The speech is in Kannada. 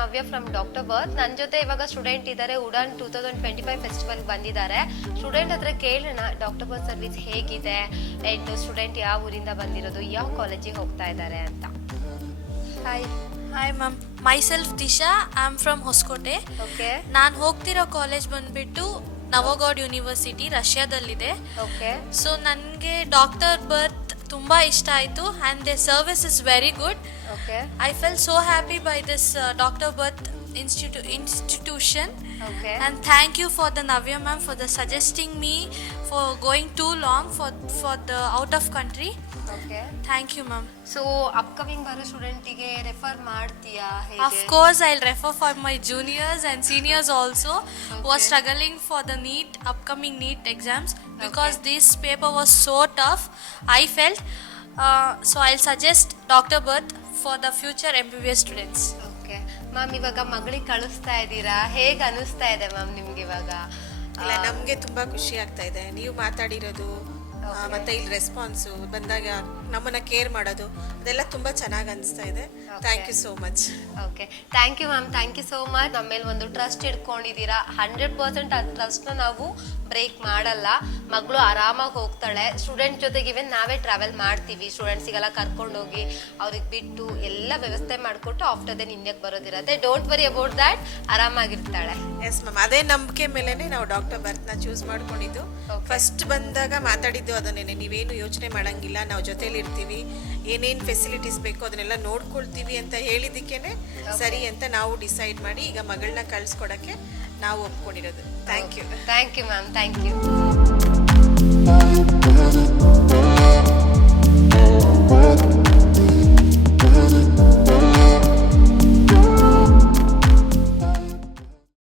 ನವ್ಯ ಫ್ರಮ್ ಡಾಕ್ಟರ್ ಬರ್ತ್. ನನ್ನ ಜೊತೆ ಇವಾಗ ಸ್ಟೂಡೆಂಟ್ ಇದ್ದಾರೆ. ಉಡಾನ್ 2025 ಫೆಸ್ಟಿವಲ್ ಬಂದಿದ್ದಾರೆ. ಸ್ಟೂಡೆಂಟ್ ಹತ್ರ ಕೇಳೋಣ ಡಾಕ್ಟರ್ ಬರ್ತ್ ಸರ್ವಿಸ್ ಹೇಗಿದೆ ಅಂಡ್ ಸ್ಟೂಡೆಂಟ್ ಯಾವ ಊರಿಂದ ಬಂದಿರೋದು, ಯಾವ ಕಾಲೇಜಿಗೆ ಹೋಗ್ತಾ ಇದ್ದಾರೆ ಅಂತ. Hi. Hi ma'am, myself Disha, I am from Hosakote. Okay ನಾನು ಹೋಗ್ತಿರೋ ಕಾಲೇಜ್ ಬಂದ್ಬಿಟ್ಟು ನವೋಗಾಡ್ ಯೂನಿವರ್ಸಿಟಿ, ರಷ್ಯಾದಲ್ಲಿದೆ. ಓಕೆ ಸೊ ನನಗೆ ಡಾಕ್ಟರ್ ಬರ್ತ್ ತುಂಬ ಇಷ್ಟ ಆಯಿತು and the service is very good. Okay I felt so happy by this Dr. Birth institution. Okay. And thank you for the Navya ma'am for the suggesting me for going too long for the out of country. Okay. Thank you ma'am. So upcoming ಬರೋ ಸ್ಟೂಡೆಂಟಿಗೆ ರೆಫರ್ ಮಾಡ್ತೀಯಾ ಹೇಗೆ? Of course I'll refer for my juniors and seniors also who are struggling for the upcoming NEET exams because this paper was so tough. I felt so I'll suggest Dr. Birth for the future MBBS students. Okay ma'am, ಇವಾಗ ಮಗಳಿಗೆ ಕಳಿಸ್ತಾ ಇದ್ದೀರಾ, ಹೇಗೆ ಅನಿಸ್ತಾ ಇದೆ ಮ್ಯಾಮ್ ನಿಮ್ಗೆ ಇವಾಗ? ಇಲ್ಲ, ನಮಗೆ ತುಂಬ ಖುಷಿ ಆಗ್ತಾ ಇದೆ. ನೀವು ಮಾತಾಡಿರೋದು ಮತ್ತೆ ಇಲ್ಲಿ ರೆಸ್ಪಾನ್ಸು ಬಂದಾಗ ನಮ್ಮನ್ನ ಕೇರ್ ಮಾಡೋದು ಅದೆಲ್ಲ ತುಂಬ ಚೆನ್ನಾಗಿ ಅನಿಸ್ತಾ ಇದೆ. Thank you so much. Okay, thank you ma'am, thank you so much. ನಮ್ಮ ಮೇಲೆ ಒಂದು ಟ್ರಸ್ಟ್ ಇಟ್ಕೊಂಡಿದ್ದೀರಾ. 100% ಆ ಟ್ರಸ್ಟ್ನ ನಾವು ಬ್ರೇಕ್ ಮಾಡಲ್ಲ. ಮಗಳು ಆರಾಮಾಗಿ ಹೋಗ್ತಾಳೆ. ಸ್ಟೂಡೆಂಟ್ ಜೊತೆಗೆ ಇವನ್ ನಾವೇ ಟ್ರಾವೆಲ್ ಮಾಡ್ತೀವಿ. ಸ್ಟೂಡೆಂಟ್ಸಿಗೆಲ್ಲ ಕರ್ಕೊಂಡೋಗಿ ಅವ್ರಿಗೆ ಬಿಟ್ಟು ಎಲ್ಲ ವ್ಯವಸ್ಥೆ ಮಾಡಿಕೊಟ್ಟು ಆಫ್ಟರ್ ದೆನ್ ಇಂಡಿಯಾಗೆ ಬರೋದಿರತ್ತೆ. ಡೋಂಟ್ ವರಿ ಅಬೌಟ್ ದ್ಯಾಟ್, ಆರಾಮಾಗಿರ್ತಾಳೆ. ಎಸ್ ಮ್ಯಾಮ್, ಅದೇ ನಂಬಿಕೆ ಮೇಲೇ ನಾವು ಡಾಕ್ಟರ್ ಬರ್ತ್ನ ಚೂಸ್ ಮಾಡ್ಕೊಂಡಿದ್ದು. ಫಸ್ಟ್ ಬಂದಾಗ ಮಾತಾಡಿದ್ದು ಅದನ್ನೇ, ನೀವೇನು ಯೋಚನೆ ಮಾಡಂಗಿಲ್ಲ, ನಾವು ಜೊತೇಲಿ ಇರ್ತೀವಿ, ಏನೇನು ಫೆಸಿಲಿಟೀಸ್ ಬೇಕೋ ಅದನ್ನೆಲ್ಲ ನೋಡ್ಕೊಳ್ತೀವಿ ಅಂತ ಹೇಳಿದ್ದಕ್ಕೇನೆ ಸರಿ ಅಂತ ನಾವು ಡಿಸೈಡ್ ಮಾಡಿ ಈಗ ಮಗಳನ್ನ ಕಳಿಸ್ಕೊಡಕ್ಕೆ ನಾವು ಒಪ್ಕೊಂಡಿರೋದು. Thank you. Thank you ma'am, thank you.